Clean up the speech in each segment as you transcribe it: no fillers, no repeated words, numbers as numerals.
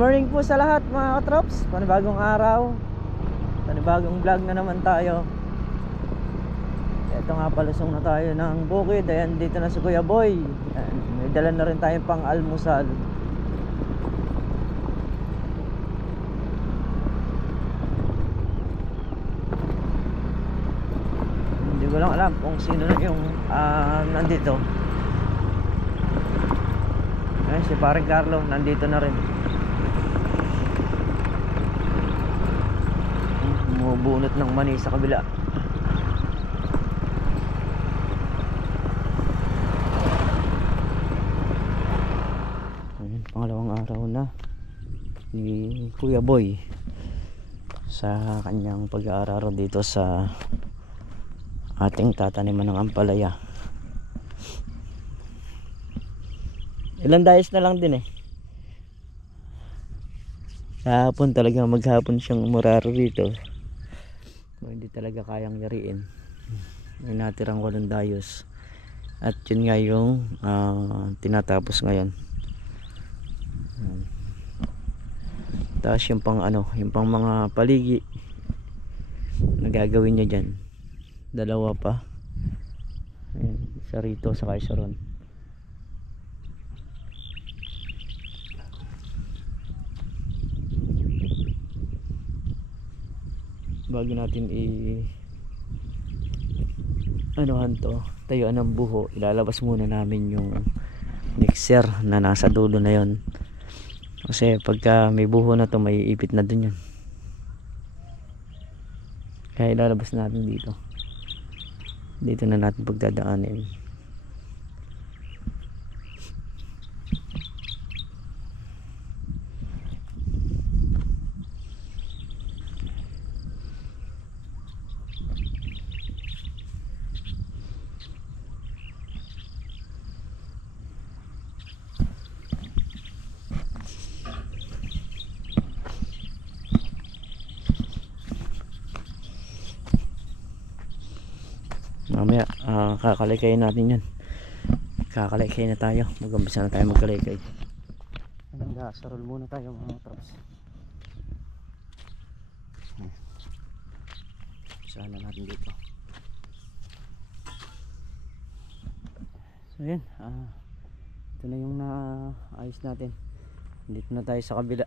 morning po sa lahat mga katrops. Panibagong araw, panibagong vlog na naman tayo. Ito nga, palusong na tayo ng bukid. Ayan, dito na si Kuya Boy. Ayan, may dala na rin tayong pang almusal. Hindi ko lang alam kung sino na yung nandito. Ayan, si Paring Carlo nandito na rin. Bumubunot ng mani sa kabila. Ayan, pangalawang araw na ni Kuya Boy sa kanyang pag-aaral dito sa ating tataniman ng ampalaya. Ilan dayos na lang din eh. Kahapon talaga, maghapon siyang umuraro dito. Hindi talaga kayang yariin. May natirang 8 dayos. At yun nga yung tinatapos ngayon. Tapos yung pang yung pang mga paligi na gagawin niya dyan. 2 pa. Ayan, isa rito saka isa ron. Bago natin tayuan ng buho, ilalabas muna namin yung mixer na nasa dulo na yon. Kasi pagka may buho na to, may ipit na dun yan. Kaya ilalabas natin dito. Dito na natin pagdadaanin. Mamaya kakalikayin natin yan. Kakalikayin na tayo. Mag-umpisa na tayo magkalikay. Sarol muna tayo mga trops. Usahan na natin dito. So yan, ito na yung naayos natin. Dito na tayo sa kabila.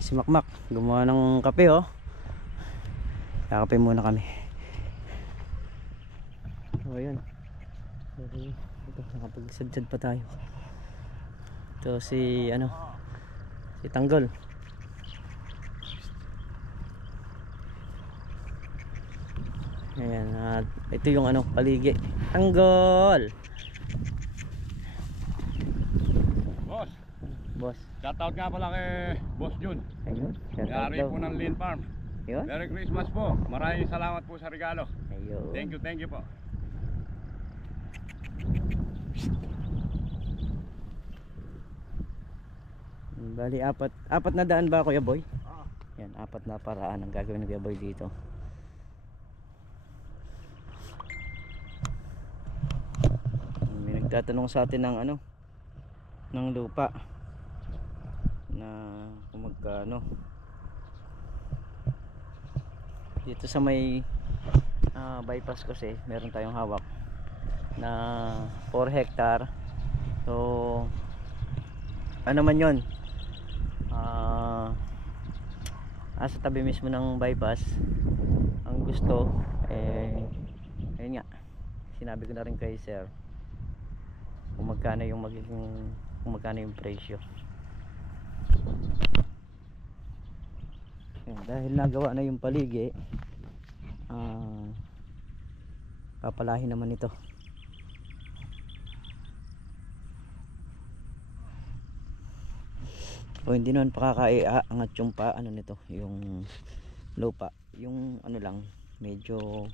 Si Makmak gumawa ng kape, oh. Kakape muna kami. So yun. Ito, nakapagsadsad pa tayo. Ito si si Tanggol. Ayan, at ito yung paligi. Tanggol. Boss. Shoutout nga pala kay Boss Jun. Ayun. Yari po ng Lean Farm. Ayun. Merry Christmas po. Maraming salamat po sa regalo. Ayun. Thank you po. Bali, apat na daan ba, Kuya Boy? Yan, 4 na paraan ang gagawin ng Kuya Boy dito. May nagtatanong sa atin ng ng lupa na kung magkano dito sa may bypass kasi meron tayong hawak na 4 hectare. So man yun, sa tabi mismo ng bypass. Ang gusto ayun nga, sinabi ko na rin kay sir kung magkano yung presyo. Dahil nagawa na yung paligi, papalahin naman ito. O hindi naman pakakaiangat yung nito, yung lupa, yung lang, medyo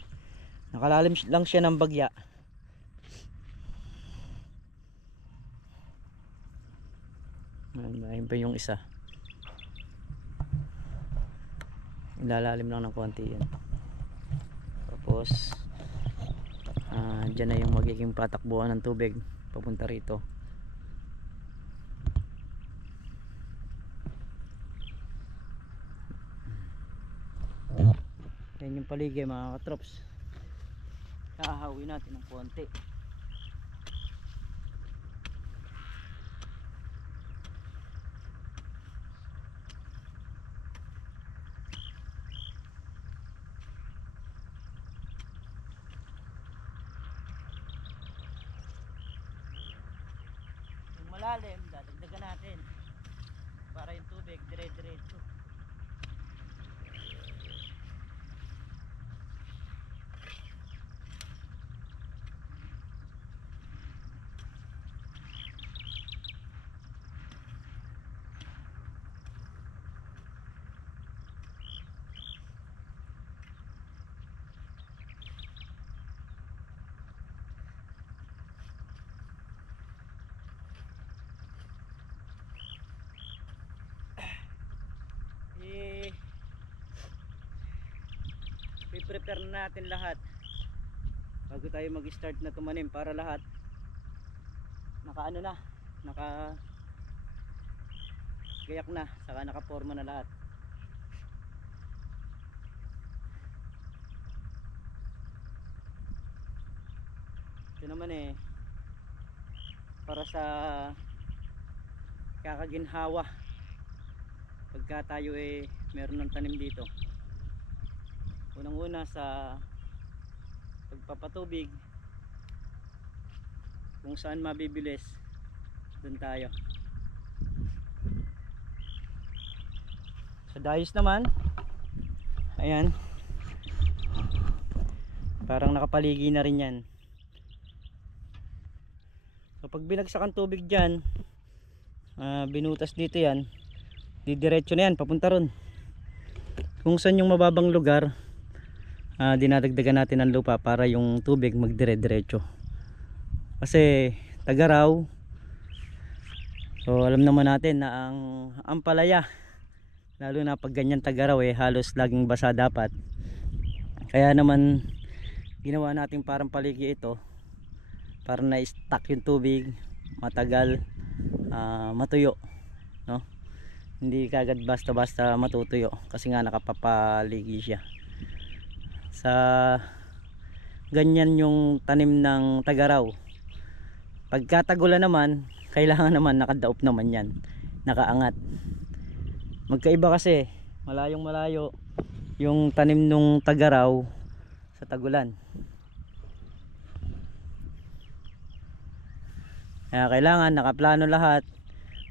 nakalalim lang siya ng bagya. Ayun pa yung isa, ilalalim lang ng konti yan. Tapos dyan na yung magiging patakbuhan ng tubig papunta rito. Yan yung paligid mga katrops. Hahawin natin ng konti. Yung malalim, dadagdagan natin para yung tubig dire-diretso. I-prepare na natin lahat bago tayo mag-start na tumanim para lahat naka gayak na, saka naka-forma na lahat. Ito naman para sa kakaginhawa pagka tayo meron ng tanim dito. Unang-una sa pagpapatubig, kung saan mabibilis doon tayo. Sa dayos naman, ayan, parang nakapaligi na rin yan. So pag binagsak ang tubig dyan, binutas dito yan, didiretso na yan papunta ron. Kung saan yung mababang lugar, dinadagdagan natin ng lupa para yung tubig magdire-diretso. Kasi tagaraw, so alam naman natin na ang ampalaya, lalo na pag ganyan tagaraw halos laging basa dapat. Kaya naman ginawa natin parang paligi ito para na-stack yung tubig matagal, matuyo, no? Hindi kagad basta-basta matutuyo kasi nga nakapapaligi siya. Sa ganyan yung tanim ng tagaraw, pagkatagulan naman kailangan naman nakadaop naman yan, nakaangat. Magkaiba kasi, malayong malayo yung tanim nung tagaraw sa tagulan. Kaya kailangan nakaplano lahat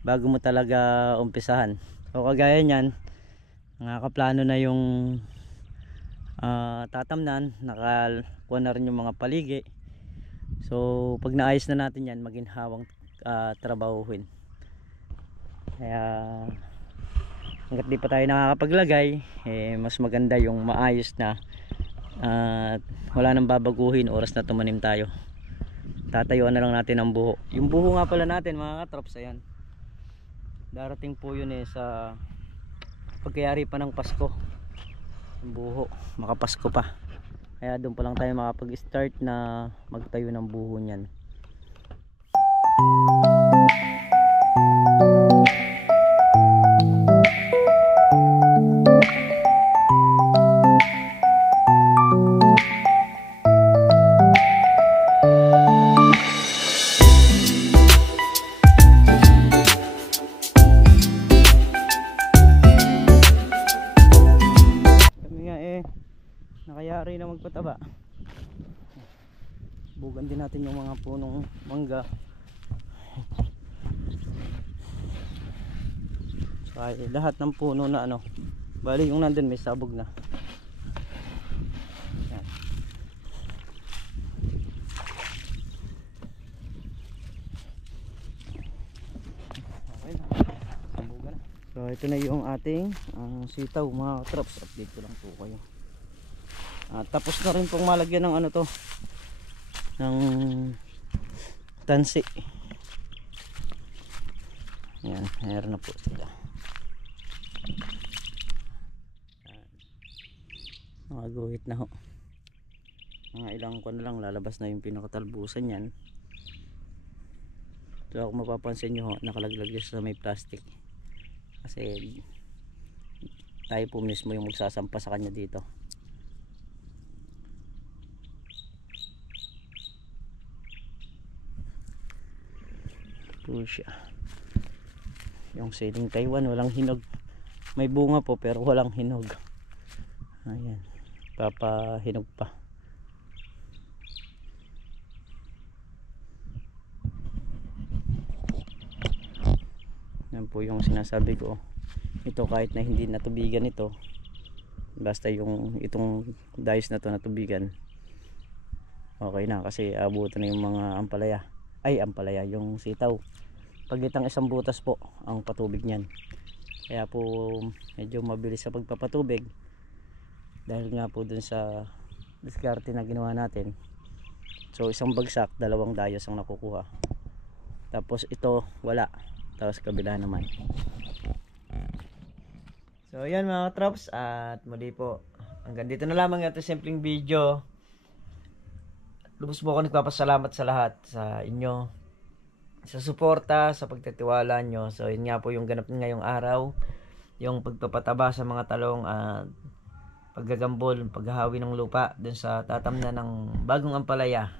bago mo talaga umpisahan. So kagaya nyan, nakaplano na yung tatamnan, nakakuha na rin yung mga paligi. So pag naayos na natin yan, maginhawang trabahuhin. Kaya hanggat di pa tayo nakakapaglagay, mas maganda yung maayos na at wala nang babaguhin oras na tumanim tayo. Tatayuan na lang natin ang buho. Yung buho nga pala natin mga katrops, ayan, darating po yun sa pagkayari pa ng Pasko. Yung buho, makapasko pa. Kaya doon pa lang tayo makapag-start na magtayo ng buho niyan. Nakayari na magpataba. Bugan din natin yung mga punong mangga. So, lahat ng puno na bali yung nandun may sabog na. Yan. Okay na. Sabugan na. So ito na yung ating sitaw mga traps. Update ko lang po kayo. Tapos na rin pong malagyan ng ng tansi. Yan, meron na po sila. Mga guhit na ho. Mga ilang ko na lang lalabas na yung pinakatalbusan yan. So kung mapapansin nyo, nakalaglag siya sa may plastic. Kasi tayo po mismo yung magsasampa sa kanya dito. Ito siya. Yung siling Taiwan, walang hinog. May bunga po pero walang hinog. Ayan. Papahinog pa. Yan po yung sinasabi ko. Ito kahit na hindi natubigan ito, basta yung itong dayos na to natubigan, okay na, kasi abutan na yung mga ampalaya. Ay, ampalaya, yung sitaw. Pagitang isang butas po ang patubig niyan. Kaya po medyo mabilis sa pagpapatubig. Dahil nga po dun sa diskarte na ginawa natin. So isang bagsak, dalawang dayos ang nakukuha. Tapos ito wala. Tapos kabila naman. So yan mga trops, at muli po hanggang dito na lamang ito simpleng video. Lubos po ako nagpapasalamat sa lahat, sa inyo, sa suporta, sa pagtitiwala nyo. So yun nga po yung ganap ngayong araw, yung pagpapataba sa mga talong at paggagambol, paghahawi ng lupa dun sa tatamnan ng bagong ampalaya.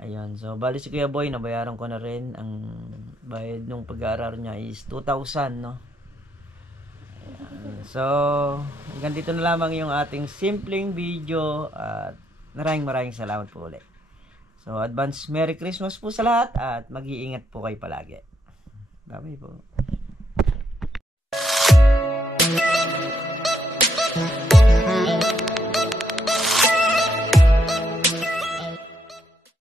Ayun, so bali si Kuya Boy, nabayaran ko na rin. Ang bayad nung pag-aaral niya is 2,000, no? Ayan. So hanggang dito na lamang yung ating simpleng video, at maraming salamat po ulit. So advance Merry Christmas po sa lahat, at mag-iingat po kayo palagi. Bye po.